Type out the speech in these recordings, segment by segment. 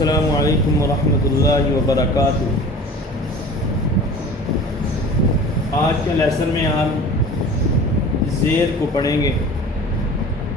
السلام علیکم ورحمۃ اللہ وبرکاتہ۔ آج کے لیسن میں آپ زیر کو پڑھیں گے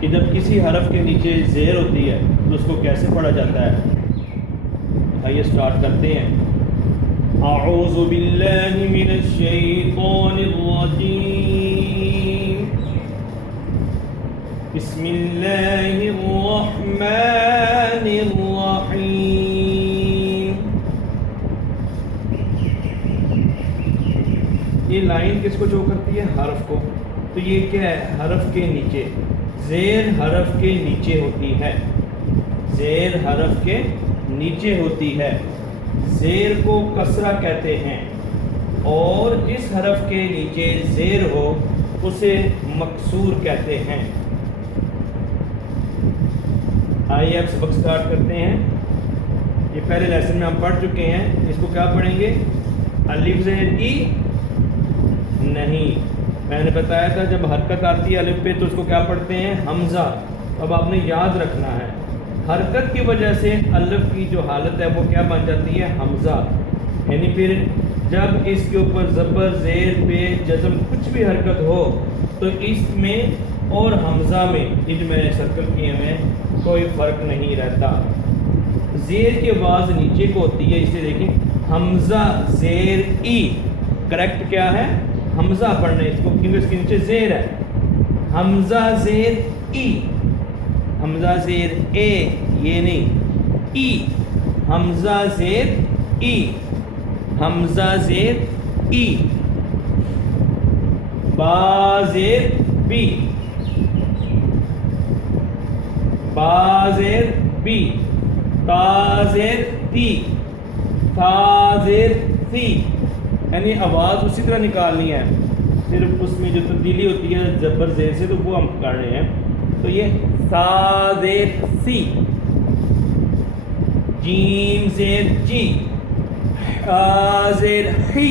کہ جب کسی حرف کے نیچے زیر ہوتی ہے تو اس کو کیسے پڑھا جاتا ہے۔ آئیے سٹارٹ کرتے ہیں۔ اعوذ باللہ من الشیطان الرجیم، بسم اللہ الرحمن الرحیم۔ یہ لائن کس کو شو کرتی ہے؟ حرف کو۔ تو یہ کیا ہے؟ حرف کے نیچے زیر حرف کے نیچے ہوتی ہے، زیر حرف کے نیچے ہوتی ہے۔ زیر کو کسرہ کہتے ہیں اور جس حرف کے نیچے زیر ہو اسے مکسور کہتے ہیں۔ آئیے اب سبق سٹارٹ کرتے ہیں۔ یہ پہلے لیسن میں ہم پڑھ چکے ہیں، اس کو کیا پڑھیں گے؟ الف زیر ای نہیں، میں نے بتایا تھا جب حرکت آتی ہے الف پہ تو اس کو کیا پڑھتے ہیں؟ حمزہ۔ اب آپ نے یاد رکھنا ہے حرکت کی وجہ سے الف کی جو حالت ہے وہ کیا بن جاتی ہے؟ حمزہ۔ یعنی پھر جب اس کے اوپر زبر زیر پہ جزم کچھ بھی حرکت ہو تو اس میں اور حمزہ میں، یہ جو میں نے سرکل کیے ہوئے ہیں، کوئی فرق نہیں رہتا۔ زیر کی آواز نیچے کو ہوتی ہے، اسے دیکھیں حمزہ زیر ای، کریکٹ کیا ہے؟ حمزہ پڑھنا ہے اس کو کیونکہ اس کے نیچے زیر ہے۔ حمزہ زیر ای، حمزہ زیر اے، یہ نہیں، ای، حمزہ زیر ای، حمزہ زیر ای، با زیر بی، با زیر بی، تا زیر تی، تا زیر تی، یعنی آواز اسی طرح نکالنی ہے، صرف اس میں جو تبدیلی ہوتی ہے زبر زیر سے تو وہ ہم کر رہے ہیں۔ تو یہ سا زیر سی، جیم زیر جی، حا زیر حی،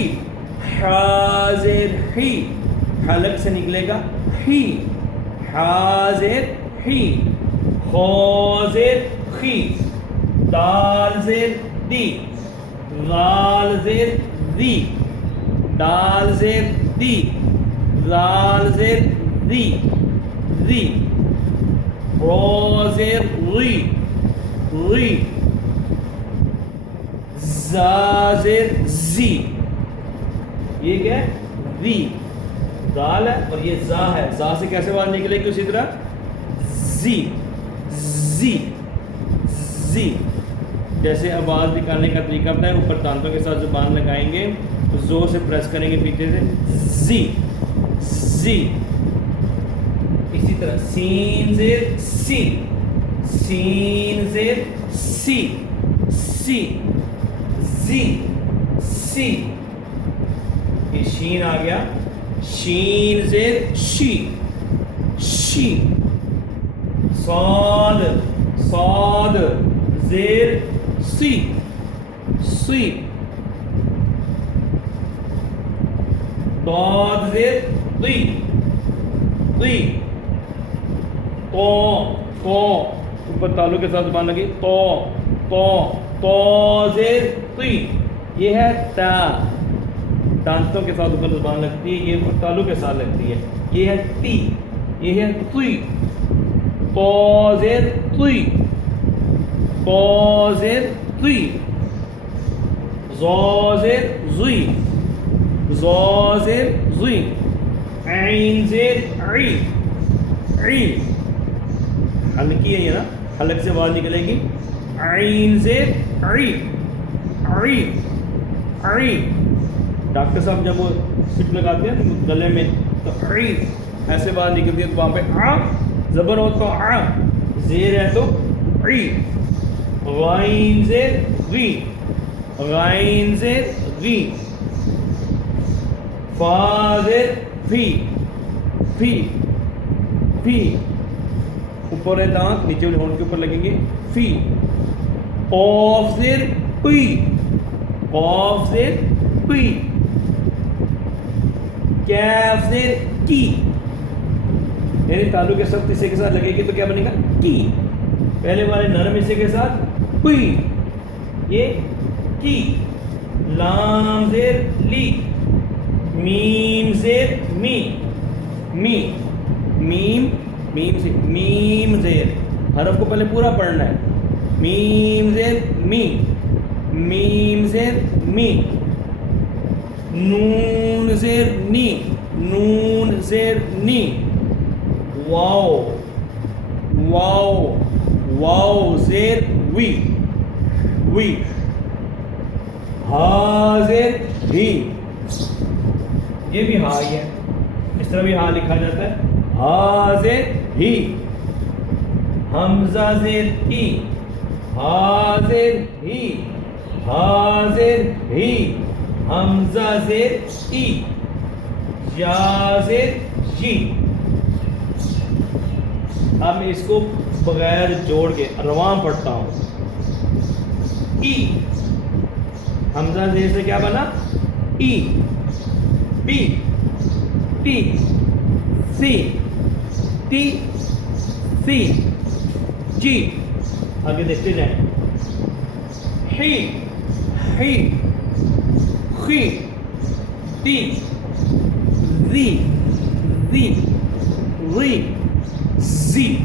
حا زیر حی، حلق سے نکلے گا حی، حا زیر حی، خو زیر خی، دال زیر دی، غال زیر دی، دال زیر دی، زال زیر دی، دی، رو زیر ری، ری، زا زیر زی، یہ کیا ہے؟ زی، زال ہے اور یہ زا ہے، زا سے کیسے آواز نکلے گی؟ اسی طرح زی، زی، زی۔ جیسے آواز نکالنے کا طریقہ ہوتا ہے، اوپر دانتوں کے ساتھ زبان لگائیں گے تو زور سے پریس کریں گے پیچھے سے، زی، زی۔ اسی طرح سین زیر سی، سین زیر سی، سی، زی، سی۔ یہ شین آ گیا، شین زیر شی، شی۔ صاد، صاد زیر سی، سی۔ ضاد زیر ضی، ضی۔ تو، تو، اوپر تالو کے ساتھ زبان لگی، تو، تو، تو زیر تی، یہ ہے تا، دانتوں کے ساتھ اوپر زبان لگتی ہے، یہ اوپر تالو کے ساتھ لگتی ہے، یہ ہے تی، یہ ہے تی، تو زیر تی، تو زیر تی، زو زیر زی، زو زیر زی، عین زیر عی، عی، حلقی ہے یہ نا، حلق سے آواز نکلے گی، عین زیر عی، عی، عی۔ ڈاکٹر صاحب جب وہ سٹ لگاتے ہیں گلے میں تو عی ایسے آواز نکلتی ہے، تو وہاں پہ آ زبر ہو تو آ، زیر ہے تو عی۔ غین زیر غی، غین زیر غی، فا زیر فی، فی، فی۔ اوپر ہے دانت، نیچے والے ہونٹ کے اوپر لگیں گے، فی۔ قاف زیر قی، قاف زیر قی، کیف زیر کی، یعنی تالو کے سخت حصے کے ساتھ لگے گی تو کیا بنے گا؟ کی۔ پہلے والے نرم حصے کے ساتھ قی، یہ کی. لام زیر لی. میم زیر می. می. میم. میم سے میم زیر. حرف کو پہلے پورا پڑھنا ہے. میم زیر می. میم زیر می. نون زیر نی. نون زیر نی. واو. واو. واو زیر وی. وی. ہا زیر ہی. یہ بھی ہا ہی ہے, اس طرح بھی ہا لکھا جاتا ہے. ہا زیر ہی. حمزہ زیر ای. ہا زیر ہی. ہا زیر ہی. حمزہ زیر ای. یا زیر جی. اب میں اس کو بغیر جوڑ کے رواں پڑھتا ہوں. ای. حمزہ زیر سے کیا بنا؟ ای. بی. ٹی. سی. ٹی. سی. جی. آگے دیکھتے جائیں. ہی. ہی. خی. ٹی. زی. زی. ری. زی.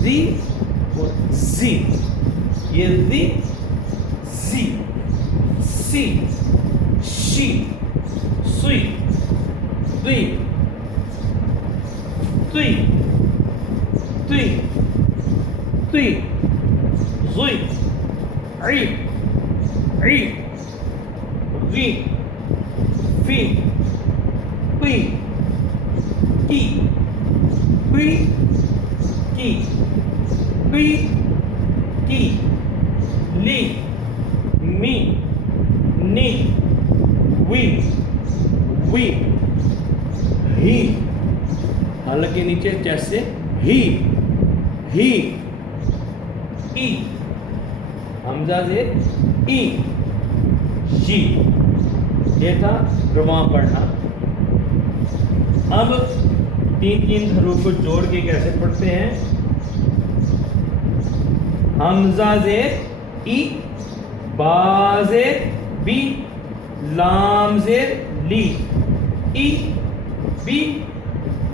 زی اور زی. یہ زی. زی. سی. شی. سوئی. دوئی. توئی. توئی. توئی. زوئی. عی. عی. غی. فی. قی. کی. قی. کی. قی. کی. لی. می. نی. وی. وی. ہی. حالانکہ نیچے جیسے ہی. ہی. ای. حمزہ زیر ای. جی. یہ تھا رواں پڑھنا. اب تین تین حروف کو جوڑ کے کیسے پڑھتے ہیں؟ حمزہ زیر ای. با زیر بی. لام زیر لی. ای. بی.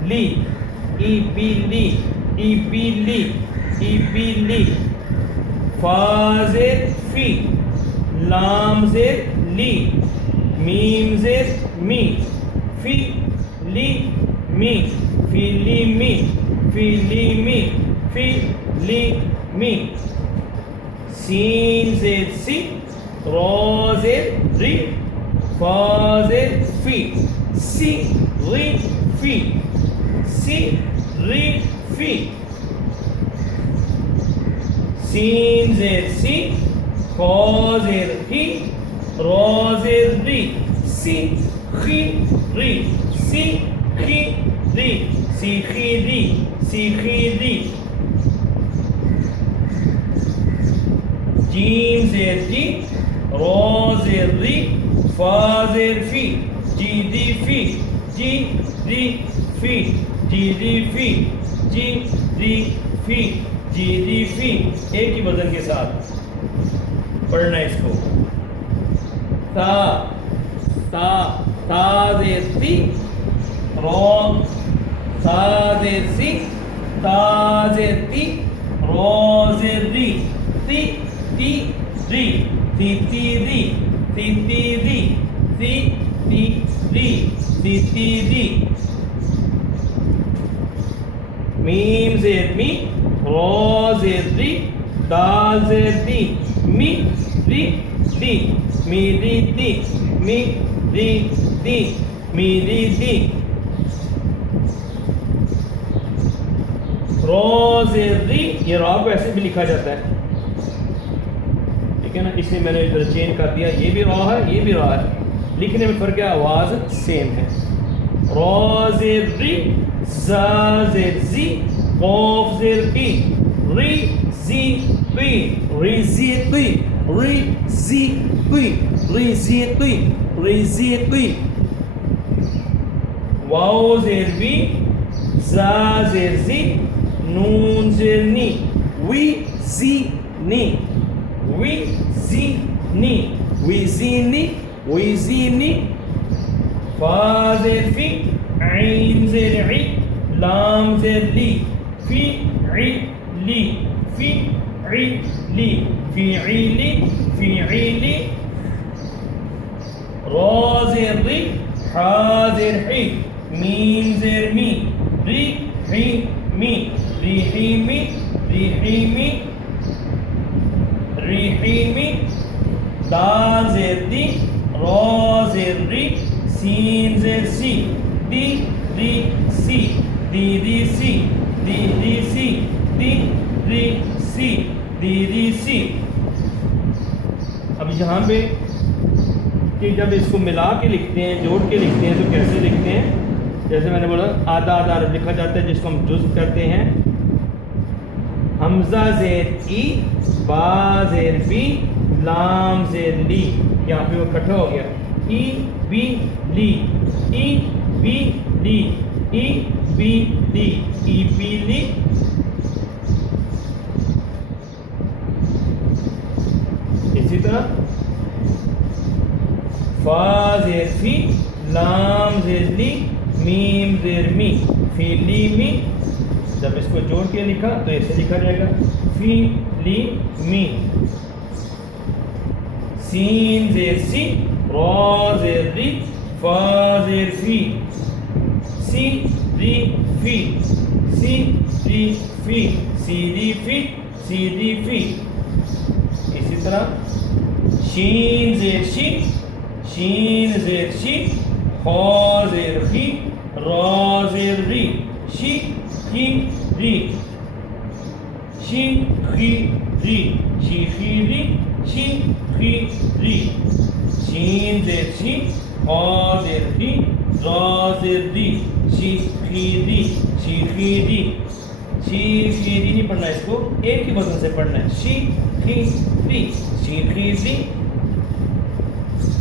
لی. ای بی لی. ای بی لی. ای بی لی. فا زیر فی. لام زیر لی. میم زیر می. فی لی می. فی لی می. فی لی می. فی لی می. سین زیر سی. را زیر ری. فا زیر فی. سی ری فی. سی ری فی. سین زیر سی. خا زیر خی. را زیر ری. سی خی ری. سی خی ری. سی خی ری. سی خی ری. جیم زیر جی. را زیر ری. فا زیر فی. جی دی فی. جی دی فی. جی دی فی. جی دی فی. جی دی فی. ایک ہی وزن کے ساتھ پڑھنا ہے اس کو. تا. تا. تا زیر سی. را. تا زیر سی. تا زیر تی. را زیر ری. تی. تی. ری. تی تی ری. تی تی ری. تی تی ری. تی تی ری. میم زیر می. را زیر ری. دال زیر دی. می ری دی. می ری دی. می ری دی. می ری دی. را زیر ری. یہ را کو ایسے بھی لکھا جاتا ہے, ٹھیک ہے نا. اس میں نے ادھر چینج کر دیا. یہ بھی را ہے, یہ بھی را ہے. لکھنے میں فرق ہے, آواز سیم ہے. را زیر ری. زا زیر زی. قاف زیر قی. ری زی قی. ری زی قی. ری زی قی. ری زی قی. ری زی قی. واو زیر وی. زا زیر زی. نون زیر نی. وی زی نی. زینی، فا زیر فی، عین زیر عی، لام زیر لی، فی عی لی، فی عی لی، فی عی لی، فی عی لی، را زیر ری، حا زیر حی، میم زیر می، ری حی می، ری حی می، ری حی می، ری حی می، دال زیر دی، را زیر ری، سین زیر سی، دی ری سی، دی ری سی، دی ری سی، دی ری سی، دی ری سی۔ اب یہاں پہ کہ جب اس کو ملا کے لکھتے ہیں، جوڑ کے لکھتے ہیں، تو کیسے لکھتے ہیں؟ جیسے میں نے بولا آدھا آدھا لکھا جاتا ہے، جس کو ہم جزء کرتے ہیں۔ حمزہ زیر ای، با زیر بی، لام زیر لی، یہاں پہ وہ اکٹھا ہو گیا، ای بی لی، ای بی لی، ای بی لی، ای بی لی۔ اسی طرح فا زیر فی، لام زیر لی، میم زیر می، فی لی می۔ جب اس کو جوڑ کے لکھا تو ایسے لکھا جائے گا، فی لی می، سین زیر سی، را زیر ری، فا زیر فی، سی ری فی، سی ری فی، سی ری فی، سی ری فی۔ اسی طرح شین زیر شی، شین زیر شی، خا زیر خی، را زیر ری، شی خی ری، شی خی ری، شی خی ری، شی خی ری، شین زیر شی، خا زیر خی، را زیر ری، شی خی ری، شی خی ری، شی خی ری نہیں پڑھنا، اس کو ایک ہی وزن سے پڑھنا ہے، شی خی ری، شی خی ری۔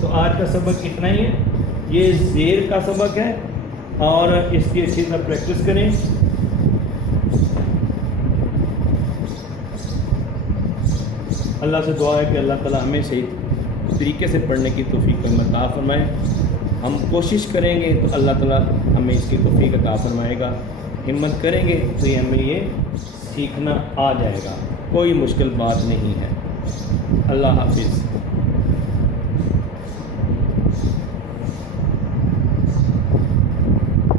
تو آج کا سبق اتنا ہی ہے، یہ زیر کا سبق ہے، اور اس کی اچھی طرح پریکٹس کریں۔ اللہ سے دعا ہے کہ اللہ تعالیٰ ہمیں صحیح طریقے سے پڑھنے کی توفیق عطا فرمائے۔ ہم کوشش کریں گے تو اللہ تعالیٰ ہمیں اس کی توفیق عطا فرمائے گا، ہمت کریں گے تو ہمیں یہ سیکھنا آ جائے گا، کوئی مشکل بات نہیں ہے۔ اللہ حافظ۔